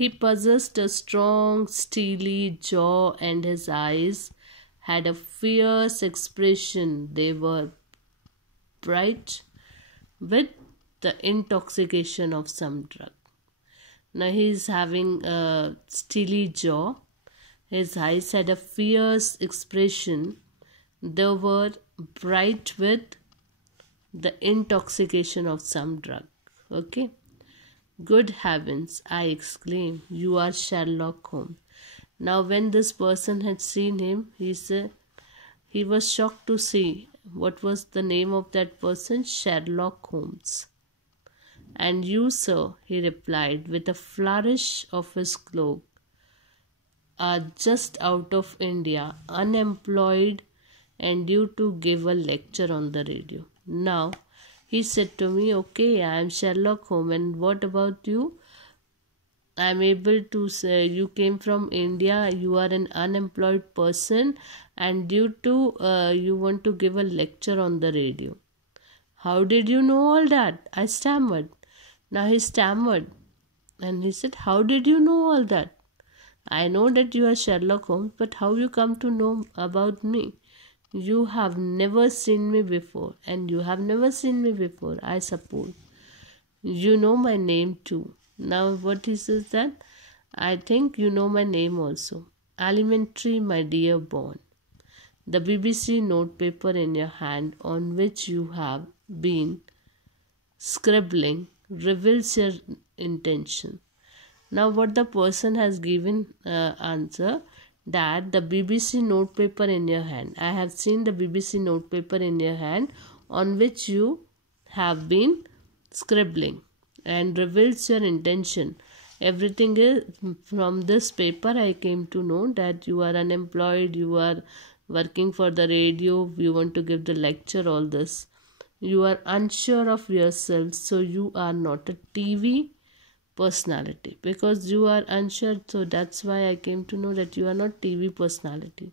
He possessed a strong, steely jaw, and his eyes had a fierce expression. They were bright with the intoxication of some drug. Now he is having a steely jaw. His eyes had a fierce expression. They were bright with the intoxication of some drug. Okay. Good heavens, I exclaimed, you are Sherlock Holmes. Now when this person had seen him, he was shocked to see what was the name of that person, Sherlock Holmes. And you, sir, he replied with a flourish of his cloak, are just out of India, unemployed and due to give a lecture on the radio. Now, he said to me, okay, I am Sherlock Holmes, and what about you? I am able to say you came from India, you are an unemployed person, and due to you want to give a lecture on the radio. How did you know all that? I stammered. Now he stammered and he said, how did you know all that? I know that you are Sherlock Holmes, but how you come to know about me? You have never seen me before, and you have never seen me before, I suppose. You know my name too. Now what he says that? I think you know my name also. Elementary, my dear Bond. The BBC notepaper in your hand on which you have been scribbling reveals your intention. Now what the person has given answer, that the BBC notepaper in your hand. I have seen the BBC notepaper in your hand on which you have been scribbling and reveals your intention. Everything is from this paper. I came to know that you are unemployed, you are working for the radio, you want to give the lecture, all this. You are unsure of yourself, so you are not a TV personality, because you are unsure, so that's why I came to know that you are not TV personality,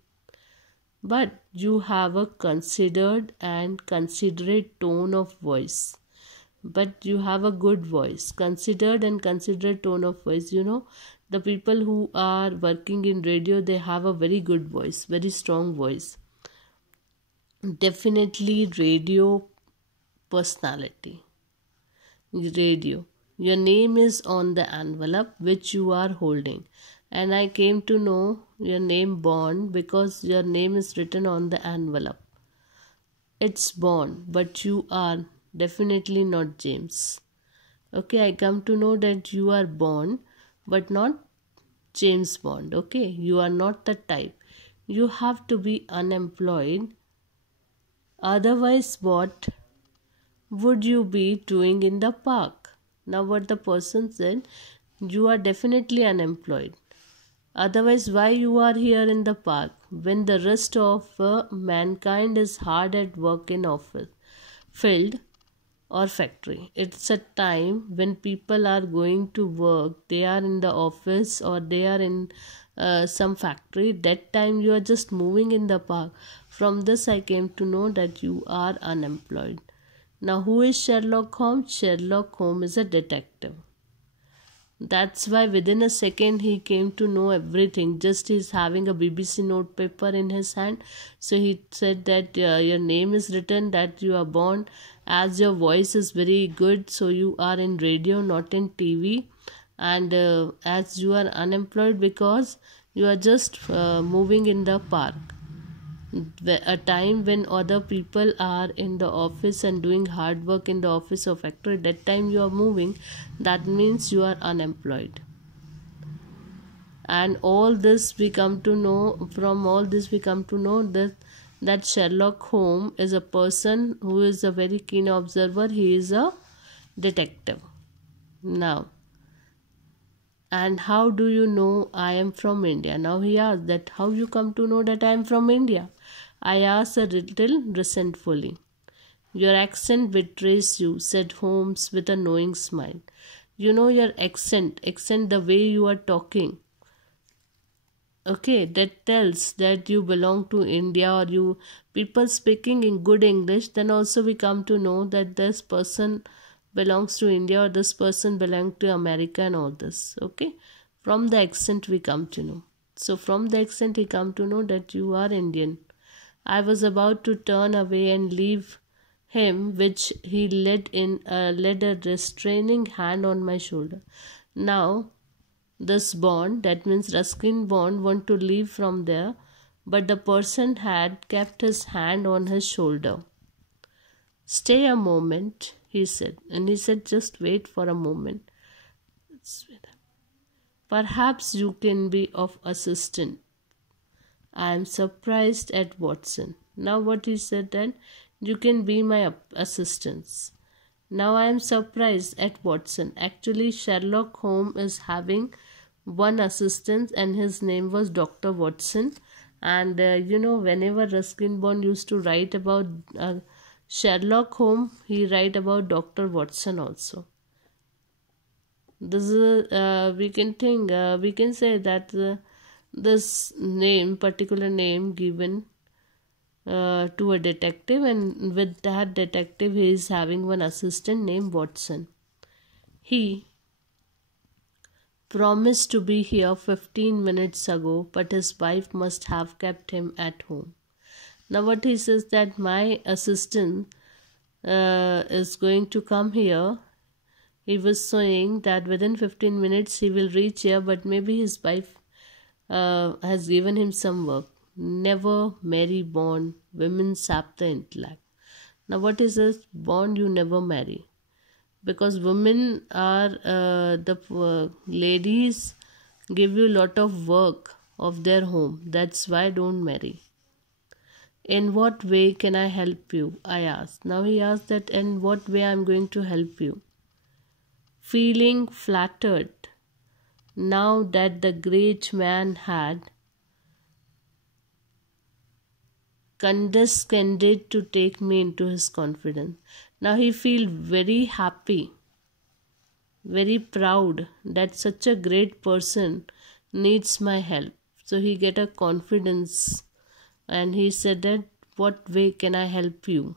but you have a considered and considerate tone of voice, but you have a good voice, considered and considerate tone of voice. You know, the people who are working in radio, they have a very good voice, very strong voice. Definitely radio personality. Radio. Your name is on the envelope which you are holding, and I came to know your name Bond because your name is written on the envelope. It's Bond, but you are definitely not James. Okay, I come to know that you are Bond, but not James Bond. Okay, you are not the type. You have to be unemployed. Otherwise, what would you be doing in the park? Now what the person said, you are definitely unemployed. Otherwise, why you are here in the park when the rest of mankind is hard at work in office, field or factory? It's a time when people are going to work, they are in the office or they are in some factory. That time you are just moving in the park. From this I came to know that you are unemployed. Now, who is Sherlock Holmes? Sherlock Holmes is a detective. That's why within a second he came to know everything. Just he's having a BBC notepaper in his hand. So he said that your name is written, that you are Bond. As your voice is very good, so you are in radio, not in TV. And as you are unemployed because you are just moving in the park. A time when other people are in the office and doing hard work in the office or factory, that time you are moving, that means you are unemployed. And all this we come to know, from all this we come to know that Sherlock Holmes is a person who is a very keen observer. He is a detective. Now, and how do you know I am from India? Now he asked that how you come to know that I am from India? I asked a little resentfully. Your accent betrays you, said Holmes with a knowing smile. You know your accent, the way you are talking. Okay, that tells that you belong to India, or you people speaking in good English, then also we come to know that this person belongs to India or this person belongs to America and all this. Okay, From the accent we come to know. So from the accent he come to know that you are Indian. I was about to turn away and leave him, which he laid a restraining hand on my shoulder. Now this Bond, that means Ruskin Bond, want to leave from there, but the person had kept his hand on his shoulder. Stay a moment, he said, and he said, just wait for a moment. Perhaps you can be of assistance. I am surprised at Watson. Now what he said then, you can be my assistants. Now I am surprised at Watson. Actually, Sherlock Holmes is having one assistant and his name was Dr. Watson. And whenever Ruskin Bond used to write about Sherlock Holmes, he write about Dr. Watson also. This is we can say that this particular name given to a detective, and with that detective he is having one assistant named Watson. He promised to be here 15 minutes ago, but his wife must have kept him at home. Now what he says that my assistant is going to come here. He was saying that within 15 minutes he will reach here, but maybe his wife has given him some work. Never marry Bond. Women sap the intellect. Now what is this? Bond, you never marry. Because women are the ladies give you a lot of work of their home. That's why don't marry. In what way can I help you? I asked. Now he asked that in what way I'm going to help you. Feeling flattered now that the great man had condescended to take me into his confidence. Now he feels very happy, very proud that such a great person needs my help. So he get a confidence and he said that what way can I help you?